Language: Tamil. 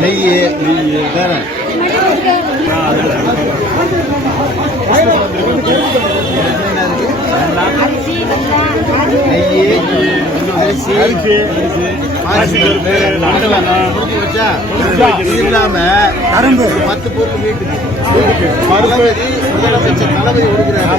நெய் நெய் வேற நெய். அரிசி வச்சா இது இல்லாம கரும்பு. பத்து பொருள் வீட்டுக்கு தளபதி முதலமைச்சர் தளபதி கொடுக்குறாரு